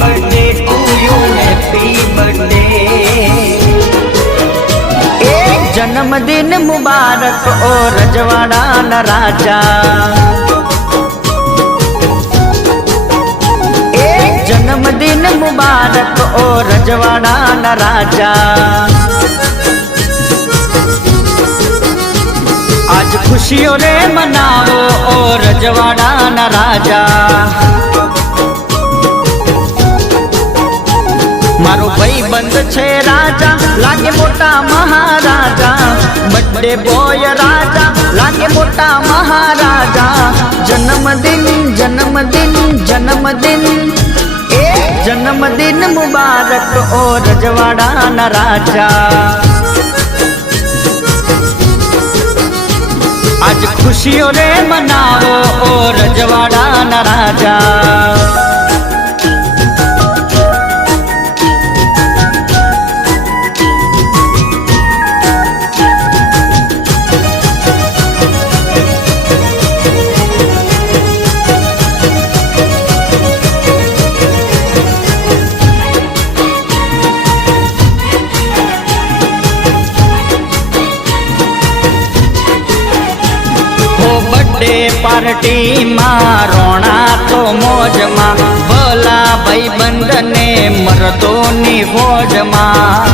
birthday to you, happy birthday. जन्मदिन मुबारक ओ रजवाड़ा न राजा, जन्मदिन मुबारक ओ रजवाड़ा न राजा। आज खुशियों रे मनावो ओ रजवाड़ा न राजा। मारो भाई बंद छे राजा, लागे मोटा महाराजा। बर्थडे बॉय राजा, लागे मोटा महाराजा। जन्मदिन जन्मदिन जन्मदिन, जन्मदिन मुबारक ओ रजवाड़ा न राजा। आज खुशियों रे मनावो ओ रजवाड़ा न राजा। बर्थडे पार्टी मां रोना तो मौज मां, भला भाई बंद ने मरदों नी फौज मां।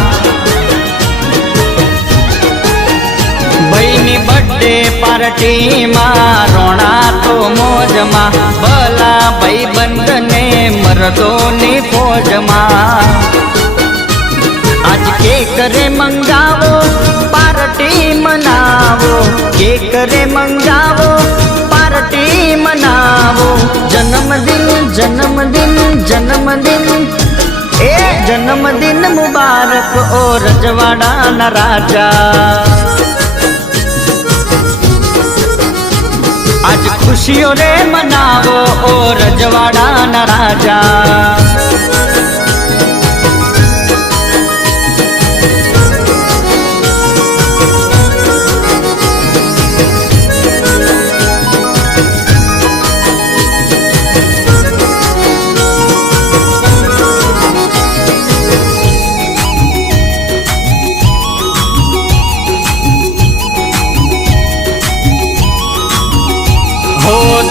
भाई बर्थडे पार्टी मां रोना तो मौज मां, भला भाई बंद ने मरदों नी फौज मां। आज केक रे मंगावो पार्टी मनावो, केक रे मंगावो पार्टी मनावो। जन्मदिन जन्मदिन जन्मदिन, जन्मदिन मुबारक ओ रजवाड़ा न राजा। आज खुशियों रे मनावो ओ रजवाड़ा न राजा।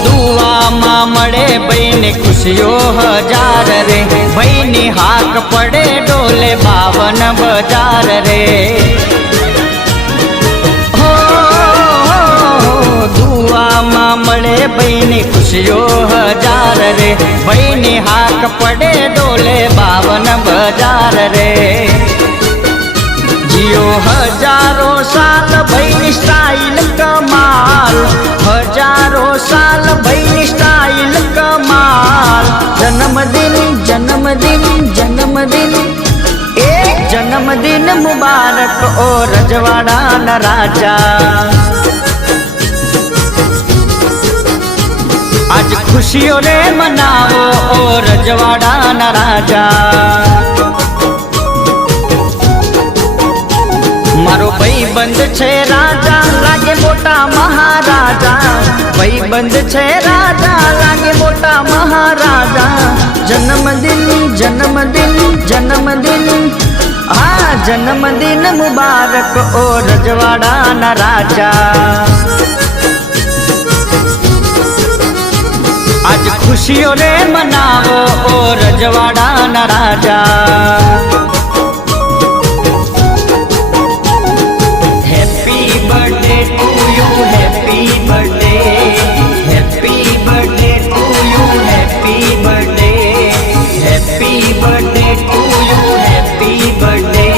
दुआ मां मड़े बहने खुशियों हजार रे, बहनी हाक पड़े डोले 52 बाजार रे। हो दुआ मां मड़े बहने खुशियों हजार रे, बहनी हाक पड़े डोले 52 बाजार रे। जियो हजारों साल भाई स्टाइल कमाल, हजारों साल भाई स्टाइल कमाल। जन्मदिन जन्मदिन जन्मदिन, जन्मदिन मुबारक ओ रजवाड़ा न राजा। आज खुशियों रे मनावो ओ रजवाड़ा न राजा। मारो भाई बंद छे राजा, लागे मोटा महाराजा। भाई बंद छे राजा, लागे मोटा महाराजा। जन्मदिन जन्मदिन जन्मदिन, हाँ जन्मदिन मुबारक ओ रजवाड़ा न राजा। आज खुशियों रे मनावो ओ रजवाड़ा न राजा। birthday to you, happy birthday, happy birthday to you, happy birthday, happy birthday to you, happy birthday,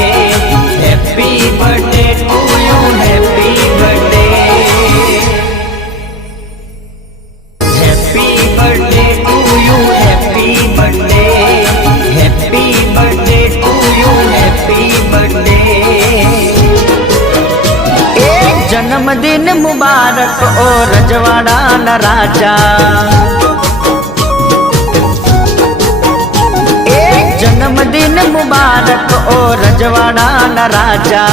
happy birthday to you, happy birthday, happy birthday to you, happy birthday, happy birthday to you, happy birthday। जन्मदिन मुबारक ओ रजवाड़ा न राजा। जन्मदिन मुबारक ओ रजवाड़ा न राजा।